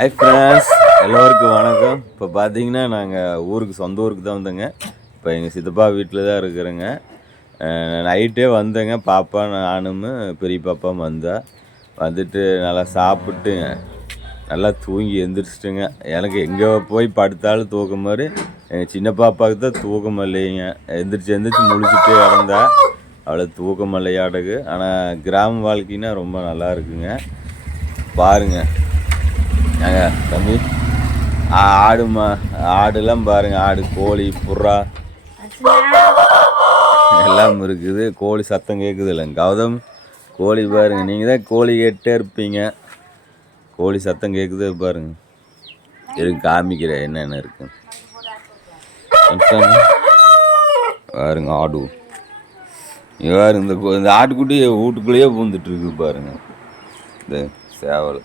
Hi friends எல்லோருக்கும் வணக்கம். இப்போ பார்த்தீங்கன்னா நாங்கள் ஊருக்கு சொந்த ஊருக்கு தான் வந்தோங்க. இப்போ எங்கள் சித்தப்பா வீட்டில் தான் இருக்கிறேங்க. நைட்டே வந்தேங்க. பாப்பா நானும் பெரிய பாப்பா வந்தா. வந்துட்டு நல்லா சாப்பிட்டுங்க. நல்லா தூங்கி எந்திரிச்சிட்டுங்க. எனக்கு எங்கே போய் படுத்தாலும் தூக்கம் மாதிரி எங்கள் சின்ன பாப்பாவுக்கு தான் தூக்கம் இல்லைங்க எந்திரிச்சு எந்திரிச்சு முழிச்சுட்டே இறந்தா அவ்வளோ தூக்கம் இல்லையாடுக்கு ஆனால் கிராம வாழ்க்கைன்னா ரொம்ப நல்லா இருக்குங்க. பாருங்கள் ஏங்க தம்பி. ஆடு மா ஆடுலாம் பாருங்கள் ஆடு கோழி புறா. எல்லாம் இருக்குது. கோழி சத்தம் கேட்குது இல்லைங்க கௌதம் கோழி பாருங்க. நீங்கள் தான் கோழி கேட்டே இருப்பீங்க. கோழி சத்தம் கேட்குது பாருங்க. இருக்கு காமிக்கிறேன் என்னென்ன இருக்கு. பாருங்க ஆடு. இவ்வாறு இந்த இந்த ஆட்டுக்குட்டி வீட்டுக்குள்ளேயே பூந்துட்டு இருக்கு பாருங்க. இந்த சேவல்.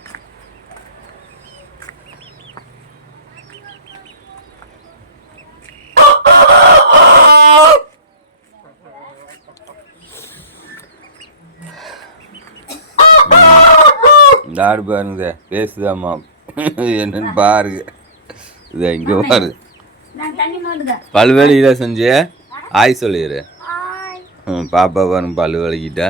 ஆடு பாருங்க பேசுதாம்மா என்னன்னு பாருங்க. இதை இங்கே பாரு. பல்வேலியில செஞ்சு ஆய் சொல்லிடு. பாப்பா பாருங்க பல்லு வலிக்கிட்டா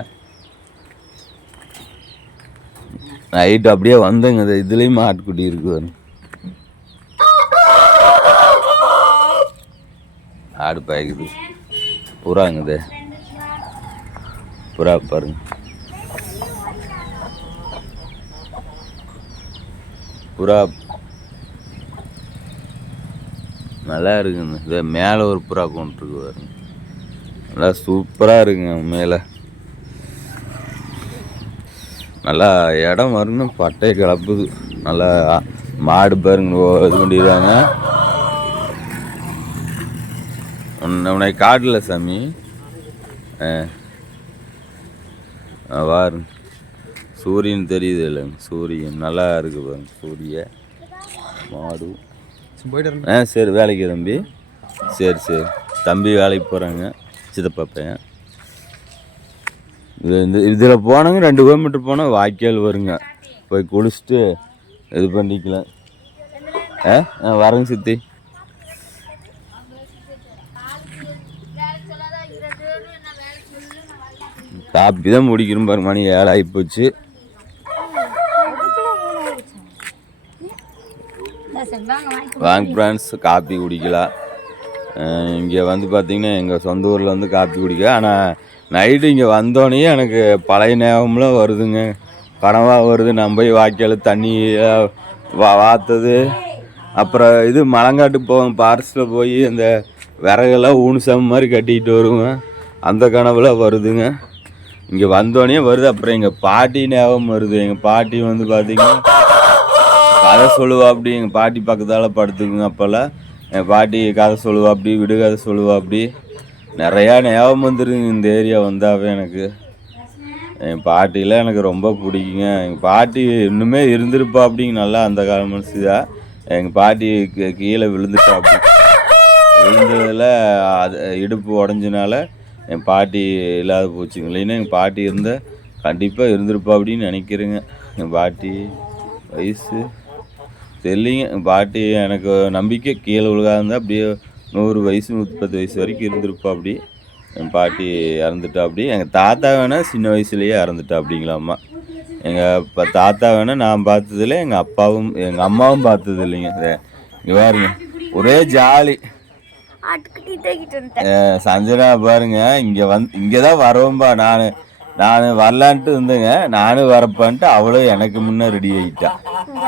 நைட்டு அப்படியே வந்தேங்க இது இதுலேயும் ஆட்டுக்குட்டி இருக்கு ஆடு பாய்க்குது. புறாங்க இது. புறா பாருங்க. புறா நல்லா இருக்குங்க. இது மேலே ஒரு புறா கொண்டுருக்கு பாருங்க. நல்லா சூப்பராக இருக்குங்க மேலே. நல்லா இடம் வரணும் பட்டை கிளப்புது நல்லா மாடு பாருங்க. ஓ, இது பண்ணிடுறாங்க. உன்னை உன்னை காட்டல சாமி. ஆ வாருங்க. சூரியன் தெரியுது இல்லைங்க. சூரியன் நல்லா இருக்கு பாருங்க. சூரிய மாடு. போயிட்டு ஆ சரி வேலைக்கு தம்பி. சரி சரி. தம்பி வேலைக்கு போகிறாங்க சித்தப்பா பையன் இது இந்த இதில் போனாங்க ரெண்டு கிலோமீட்டர் போனால் வாய்க்கால் வருங்க. போய் குளிச்சுட்டு இது பண்ணிக்கலாம். ஆ ஆ வரேங்க சித்தி. காப்பி தான் முடிக்கணும் பாருங்க. மணி ஏழு ஆகி போச்சு. வாங்க வாங்கி ஃப்ரெண்ட்ஸ் காப்பி குடிக்கலாம். இங்கே வந்து பார்த்தீங்கன்னா எங்கள் சொந்த ஊரில் வந்து காப்பி குடிக்க ஆனால் நைட்டு இங்கே வந்தோடனே எனக்கு பழைய ஞாபகம்லாம் வருதுங்க. கனவாக வருது. நம்ம போய் வாய்க்கால் தண்ணி வா வாத்தது. அப்புறம் இது மலங்காட்டுக்கு போவோம் பார்ஸில் போய் அந்த விறகெல்லாம் ஊனு மாதிரி கட்டிக்கிட்டு வருவேன். அந்த கனவுலாம் வருதுங்க. இங்கே வந்தோடனே வருது. அப்புறம் எங்கள் பாட்டி ஞாபகம் வருது. எங்கள் பாட்டி வந்து பார்த்திங்கன்னா கதை சொல்லுவா அப்படி எங்கள் பாட்டி பக்கத்தால் படுத்துக்குங்க அப்போல்லாம் என் பாட்டி கதை சொல்லுவா அப்படி விடுகதை சொல்லுவா அப்படி. நிறையா ஞாபகம் வந்துருங்க இந்த ஏரியா வந்தாவே எனக்கு. என் பாட்டிலாம் எனக்கு ரொம்ப பிடிக்குங்க. எங்கள் பாட்டி இன்னுமே இருந்திருப்பா அப்படிங்க நல்லா அந்த கால மனசு தான் எங்கள் பாட்டி கீழே விழுந்துட்டா அப்படி. விழுந்ததில் அது இடுப்பு உடஞ்சனால என் பாட்டி இல்லாத போச்சுங்க. இல்லைன்னா எங்கள் பாட்டி இருந்தால் கண்டிப்பாக இருந்திருப்பா அப்படின்னு நினைக்கிறேங்க. என் பாட்டி வயசு தெரியலிங்க பாட்டி எனக்கு நம்பிக்கை கீழே விழுகாது இருந்தால் அப்படியே நூறு வயசு பத்து வயசு வரைக்கும் இருந்திருப்பா அப்படி. என் பாட்டி இறந்துட்டா அப்படி எங்கள் தாத்தா வேணால் சின்ன வயசுலேயே இறந்துட்டா அப்படிங்களாம்மா. எங்கள் இப்போ தாத்தா வேணால் நான் பார்த்ததில்ல எங்கள் அப்பாவும் எங்கள் அம்மாவும் பார்த்தது இல்லைங்க இங்கே பாருங்க. ஒரே ஜாலி. சஞ்சனா பாருங்க. இங்கே வந்து இங்கே தான் வரவும்பா நான். நான் வரலான்ட்டு இருந்தேங்க. நானும் வரப்பான்ட்டு அவளும் எனக்கு முன்னே ரெடி ஆகிட்டா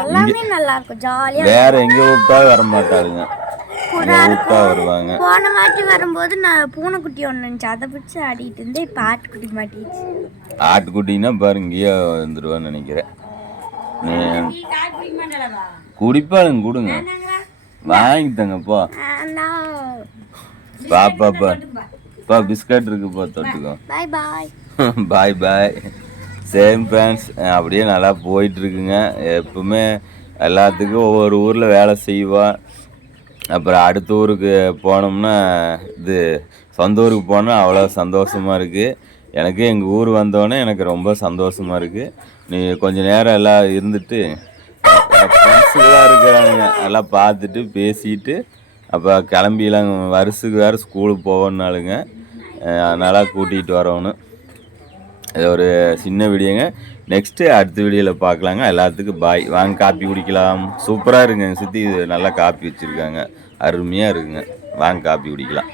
எல்லாமே நல்லா இருக்கும் ஜாலியா வேற எங்கே கூப்பிட்டா வர மாட்டாளுங்க. கூப்பிட்டா வருவாங்க. போன வாட்டி வரும்போது நான் பூனைக்குட்டி ஒன்று இருந்துச்சு. அதை பிடிச்சி ஆடிட்டு இருந்தேன் இப்போ ஆட்டுக்குட்டி மாட்டிடுச்சு. ஆட்டுக்குட்டின்னா பாருங்க இங்கேயே வந்துடுவான்னு நினைக்கிறேன். குடிப்பாளுங்க கொடுங்க. வாங்கிட்டேங்கப்பா பாப்பாப்பா பா. பிஸ்கட் இருக்குப்பா தொட்டுக்கோ. பாய் பாய். பாய் பாய் சேம் ஃப்ரெண்ட்ஸ் அப்படியே நல்லா போயிட்டுருக்குங்க. எப்பவுமே எல்லாத்துக்கும் ஒவ்வொரு ஊரில் வேலை செய்வோம் அப்புறம் அடுத்த ஊருக்கு போனோம்னா இது சொந்த ஊருக்கு போனால் அவ்வளோ சந்தோஷமாக இருக்குது எனக்கு எங்கள் ஊர் வந்தோடனே எனக்கு ரொம்ப சந்தோஷமாக இருக்குது நீ கொஞ்சம் நேரம் எல்லாம் இருந்துட்டு ஃப்ரெண்ட்ஸுக்கெல்லாம் இருக்கிறானுங்க. எல்லாம் பார்த்துட்டு பேசிட்டு அப்போ கிளம்பிலாம் வருஷத்துக்கு வேறு ஸ்கூலுக்கு போகணுனாலுங்க அதனால் கூட்டிகிட்டு வரணும் இது ஒரு சின்ன வீடியோங்க. நெக்ஸ்ட்டு அடுத்த வீடியோவில் பார்க்கலாங்க. எல்லாத்துக்கும் பாய் வாங்க காப்பி குடிக்கலாம். சூப்பராக இருக்குங்க. சுற்றி நல்லா காப்பி வச்சுருக்காங்க. அருமையாக இருக்குங்க. வாங்க காப்பி குடிக்கலாம்.